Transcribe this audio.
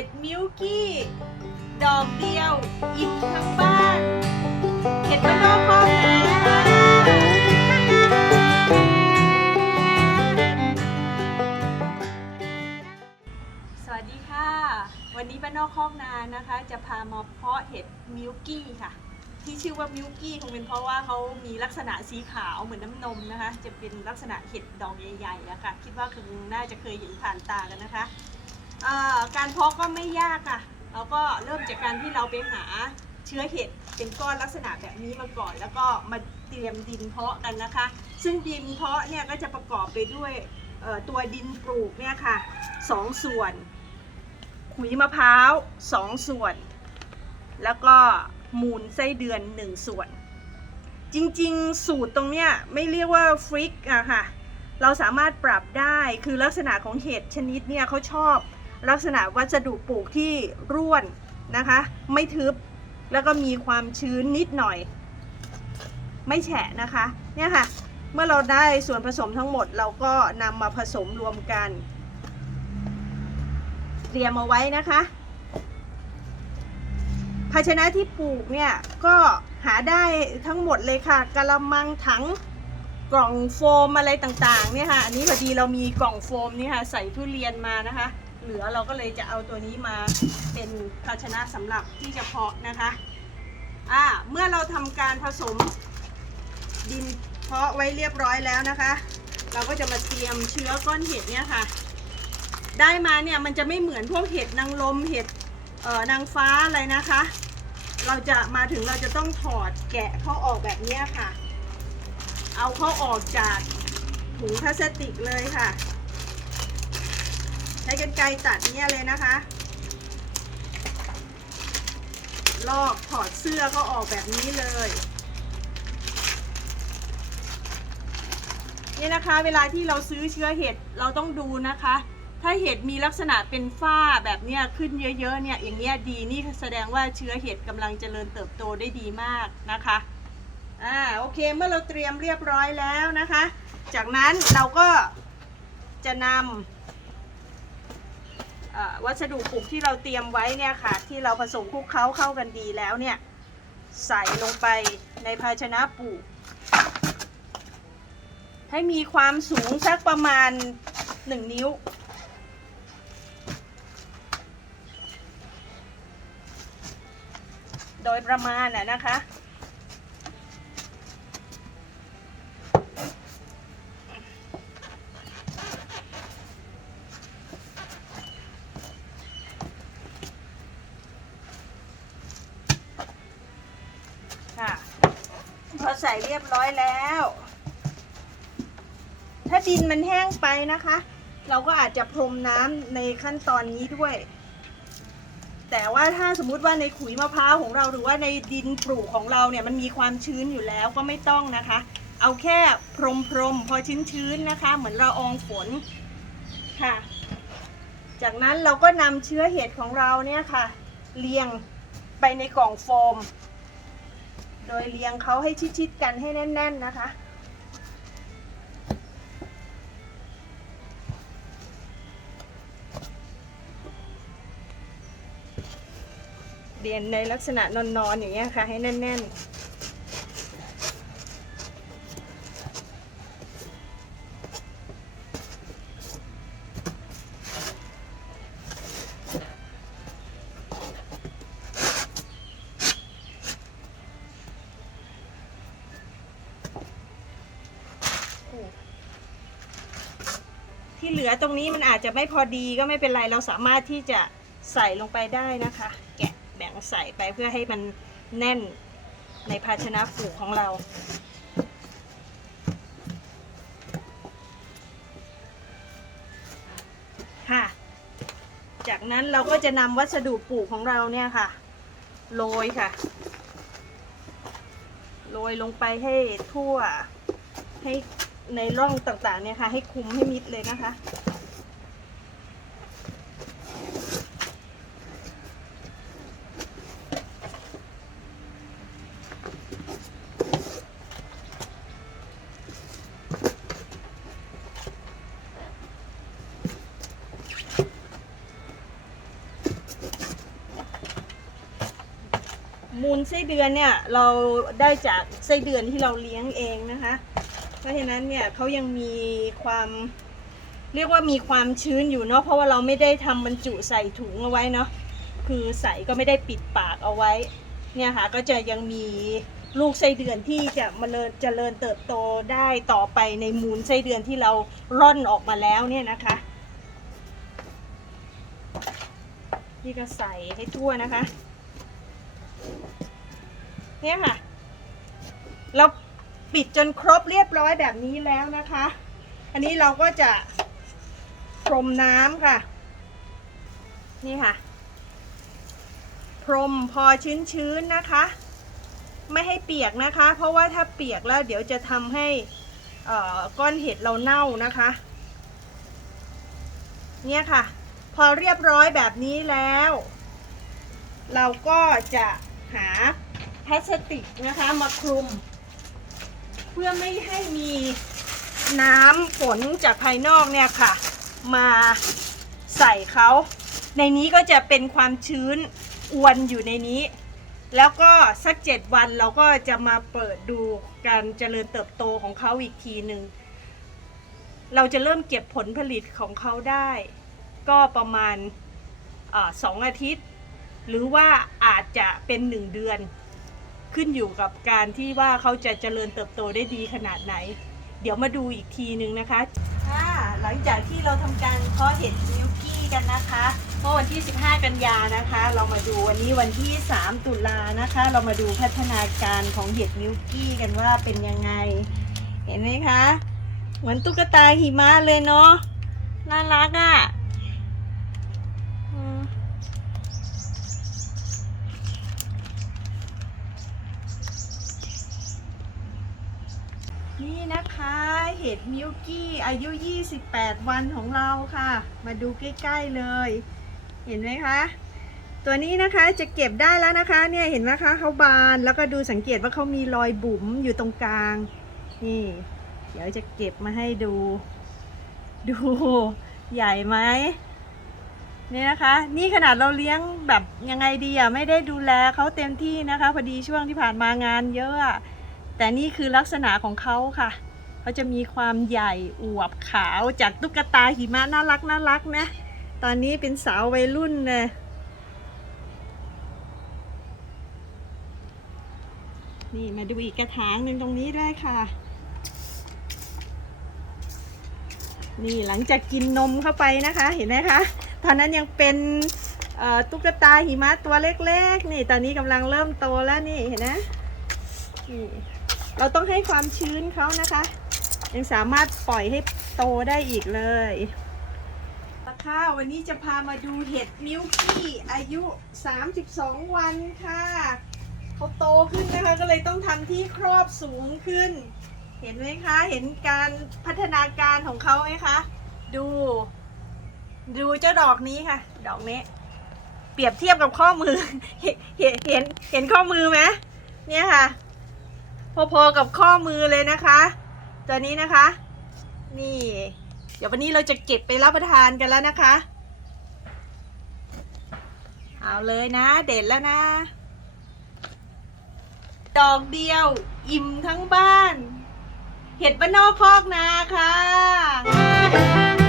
ห็ดมิลกี้ ดอกเดียว อิ่มทั้งบ้านเห็ดบ้านนอกคอกนาสวัสดีค่ะ วันนี้บ้านนอกคอกนานะคะ จะพามาเพาะเห็ดมิลกี้ค่ะ ที่ชื่อว่ามิลกี้คงเป็นเพราะว่าเขามีลักษณะสีขาวเหมือนน้ำนมนะคะ จะเป็นลักษณะเห็ดดอกใหญ่ๆอะค่ะ คิดว่าคงน่าจะเคยเห็นผ่านตากันนะคะ เอ่อการเพาะก็ไม่ยากค่ะ เราก็เริ่มจากการที่เราไปหาเชื้อเห็ดเป็นก้อนลักษณะแบบนี้มาก่อน แล้วก็มาเตรียมดินเพาะกันนะคะ ซึ่งดินเพาะเนี่ยก็จะประกอบไปด้วยตัวดินปลูกเนี่ยค่ะสองส่วนขุยมะพร้าวสองส่วน แล้วก็มูลไส้เดือนหนึ่งส่วน จริงๆ สูตรตรงเนี้ยไม่เรียกว่าฟริกอะค่ะเราสามารถปรับได้คือลักษณะของเห็ดชนิดเนี่ยเขาชอบ ลักษณะวัสดุปลูกที่ร่วนนะคะ ไม่ทึบแล้วก็มีความชื้นนิดหน่อย ไม่แฉะนะคะเนี่ยค่ะ เมื่อเราได้ส่วนผสมทั้งหมดเราก็นำมาผสมรวมกัน เตรียมเอาไว้นะคะ ภาชนะที่ปลูกเนี่ยก็หาได้ทั้งหมดเลยค่ะกะละมังถังกล่องโฟมอะไรต่างๆเนี่ยค่ะ อันนี้พอดีเรามีกล่องโฟมนี่ค่ะใส่ทุเรียนมานะคะ เหลือเราก็เลยจะเอาตัวนี้มาเป็นภาชนะสำหรับที่จะเพาะนะคะอ่าเมื่อเราทำการผสมดินเพาะไว้เรียบร้อยแล้วนะคะ เราก็จะมาเตรียมเชื้อก้อนเห็ดเนี่ยค่ะ ได้มาเนี่ยมันจะไม่เหมือนพวกเห็ดนางลมเห็ดเอ่อนางฟ้าอะไรนะคะ เราจะมาถึงเราจะต้องถอดแกะเขาออกแบบนี้ค่ะ เอาเขาออกจากถุงพลาสติกเลยค่ะ ช้กรรไกรตัดเนี่ยเลยนะคะ ลอกถอดเสื้อก็ออกแบบนี้เลยนี่นะคะเวลาที่เราซื้อเชื้อเห็ดเราต้องดูนะคะ ถ้าเห็ดมีลักษณะเป็นฝ้าแบบเนี้ยขึ้นเยอะๆเนี่ยอย่างเงี้ยดีนี่แสดงว่าเชื้อเห็ดกำลังเจริญเติบโตได้ดีมากนะคะอ่าโอเคเมื่อเราเตรียมเรียบร้อยแล้วนะคะ จากนั้นเราก็จะนำเอ่อ วัสดุปลูกที่เราเตรียมไว้เนี่ยค่ะ ที่เราผสมคลุกเคล้าเข้ากันดีแล้วเนี่ย ใส่ลงไปในภาชนะปลูก ให้มีความสูงสักประมาณ 1 นิ้ว โดยประมาณน่ะนะคะค่ะพอ ใส่เรียบร้อยแล้ว ถ้าดินมันแห้งไปนะคะ เราก็อาจจะพรมน้ำในขั้นตอนนี้ด้วย แต่ว่าถ้าสมมุติว่าในขุยมะพร้าวของเราหรือว่าในดินปลูกของเราเนี่ยมันมีความชื้นอยู่แล้วก็ไม่ต้องนะคะ เอาแค่พรมพรมๆพอชื้นๆนะคะ เหมือนเราอองฝนค่ะ จากนั้นเราก็นำเชื้อเห็ดของเราเนี่ยค่ะ เรียงไปในกล่องโฟม โดยเรียงเขาให้ชิดๆกันให้แน่น ๆนะคะ เรียนในลักษณะนอนๆอย่างเงี้ยค่ะให้แน่น ๆ เหลือตรงนี้มันอาจจะไม่พอดีก็ไม่เป็นไรเราสามารถที่จะใส่ลงไปได้นะคะ แกะแบ่งใส่ไปเพื่อให้มันแน่นในภาชนะปลูกของเรา ค่ะ จากนั้นเราก็จะนำวัสดุปลูกของเราเนี่ยค่ะโรยค่ะโรยลงไปให้ทั่วให้ ในร่องต่างๆเนี่ยค่ะ ให้คุ้มให้มิดเลยนะคะ มูลไส้เดือนเนี่ย เราได้จากไส้เดือนที่เราเลี้ยงเองนะคะ เพราะฉะนั้นเนี่ยเขายังมีความเรียกว่ามีความชื้นอยู่เนาะเพราะว่าเราไม่ได้ทำบรรจุใส่ถุงเอาไว้เนาะคือใส่ก็ไม่ได้ปิดปากเอาไว้ เนี่ยค่ะก็จะยังมีลูกไส้เดือนที่จะมาเริญเจริญเติบโตได้ต่อไปในมูลไส้เดือนที่เราร่อนออกมาแล้วเนี่ยนะคะนี่ก็ใส่ให้ทั่วนะคะ เนี่ยค่ะ เรา ปิดจนครบเรียบร้อยแบบนี้แล้วนะคะ อันนี้เราก็จะพรมน้ำค่ะ นี่ค่ะ พรมพอชื้นๆนะคะ ไม่ให้เปียกนะคะ เพราะว่าถ้าเปียกแล้วเดี๋ยวจะทำให้ก้อนเห็ดเราเน่านะคะ เนี่ยค่ะ พอเรียบร้อยแบบนี้แล้ว เราก็จะหาพลาสติกนะคะมาคลุม พื่อไม่ให้มีน้ำฝนจากภายนอกเนี่ยค่ะ มาใส่เขา ในนี้ก็จะเป็นความชื้นอวนอยู่ในนี้ แล้วก็สักเจ็ดวันเราก็จะมาเปิดดูการเจริญเติบโตของเขาอีกทีหนึ่งเราจะเริ่มเก็บผลผลิตของเขาได้ ก็ประมาณอสองอาทิตย์ หรือว่าอาจจะเป็นหนึ่งเดือน ขึ้นอยู่กับการที่ว่าเขาจะเจริญเติบโตได้ดีขนาดไหน เดี๋ยวมาดูอีกทีหนึ่งนะคะ ค่ะ หลังจากที่เราทำการเพาะเห็ดมิลกี้กันนะคะเมื่อวันที่ 15 กันยานะคะ เรามาดูวันนี้วันที่ 3 ตุลานะคะ เรามาดูพัฒนาการของเห็ดมิลกี้กันว่าเป็นยังไง เห็นไหมคะ เหมือนตุ๊กตาหิมะเลยเนาะน่ารักอะ่ะอืมนี่นะคะ เห็ดมิลกี้อายุ 28 วันของเราค่ะ มาดูใกล้ๆเลย เห็นไหมคะ ตัวนี้นะคะจะเก็บได้แล้วนะคะ เนี่ยเห็นไหมคะเขาบานแล้วก็ดูสังเกตว่าเขามีรอยบุ๋มอยู่ตรงกลาง นี่ เดี๋ยวจะเก็บมาให้ดู ดูใหญ่ไหมนี่นะคะ นี่ขนาดเราเลี้ยงแบบยังไงดีอะไม่ได้ดูแลเขาเต็มที่นะคะ พอดีช่วงที่ผ่านมางานเยอะ แต่นี่คือลักษณะของเขาค่ะ เขาจะมีความใหญ่อวบขาวจากตุ๊กตาหิมะน่ารักน่ารักนะ ตอนนี้เป็นสาววัยรุ่นเลยนี่มาดูอีกกระถางหนึ่งตรงนี้ด้วยค่ะ นี่หลังจากกินนมเข้าไปนะคะ เห็นไหมคะ ตอนนั้นยังเป็นตุ๊กตาหิมะตัวเล็กๆ นี่ตอนนี้กำลังเริ่มโตแล้วนี่เห็นนะนี่เราต้องให้ความชื้นเขานะคะ ยังสามารถปล่อยให้โตได้อีกเลยค่ะ วันนี้จะพามาดูเห็ดมิลกี้อายุ 32 วันค่ะเขาโตขึ้นนะคะก็เลยต้องทำที่ครอบสูงขึ้น เห็นไหมคะ เห็นการพัฒนาการของเขาไหมคะ ดู ดูเจ้าดอกนี้ค่ะ ดอกนี้ เปรียบเทียบกับข้อมือ เห็นเห็นเห็นเห็นข้อมือไหมเนี่ยค่ะ พอๆกับข้อมือเลยนะคะ ตัวนี้นะคะ นี่ เดี๋ยววันนี้เราจะเก็บไปรับประทานกันแล้วนะคะ เอาเลยนะ เด็ดแล้วนะ ดอกเดียว อิ่มทั้งบ้าน เห็ดบ้านนอกคอกนาค่ะ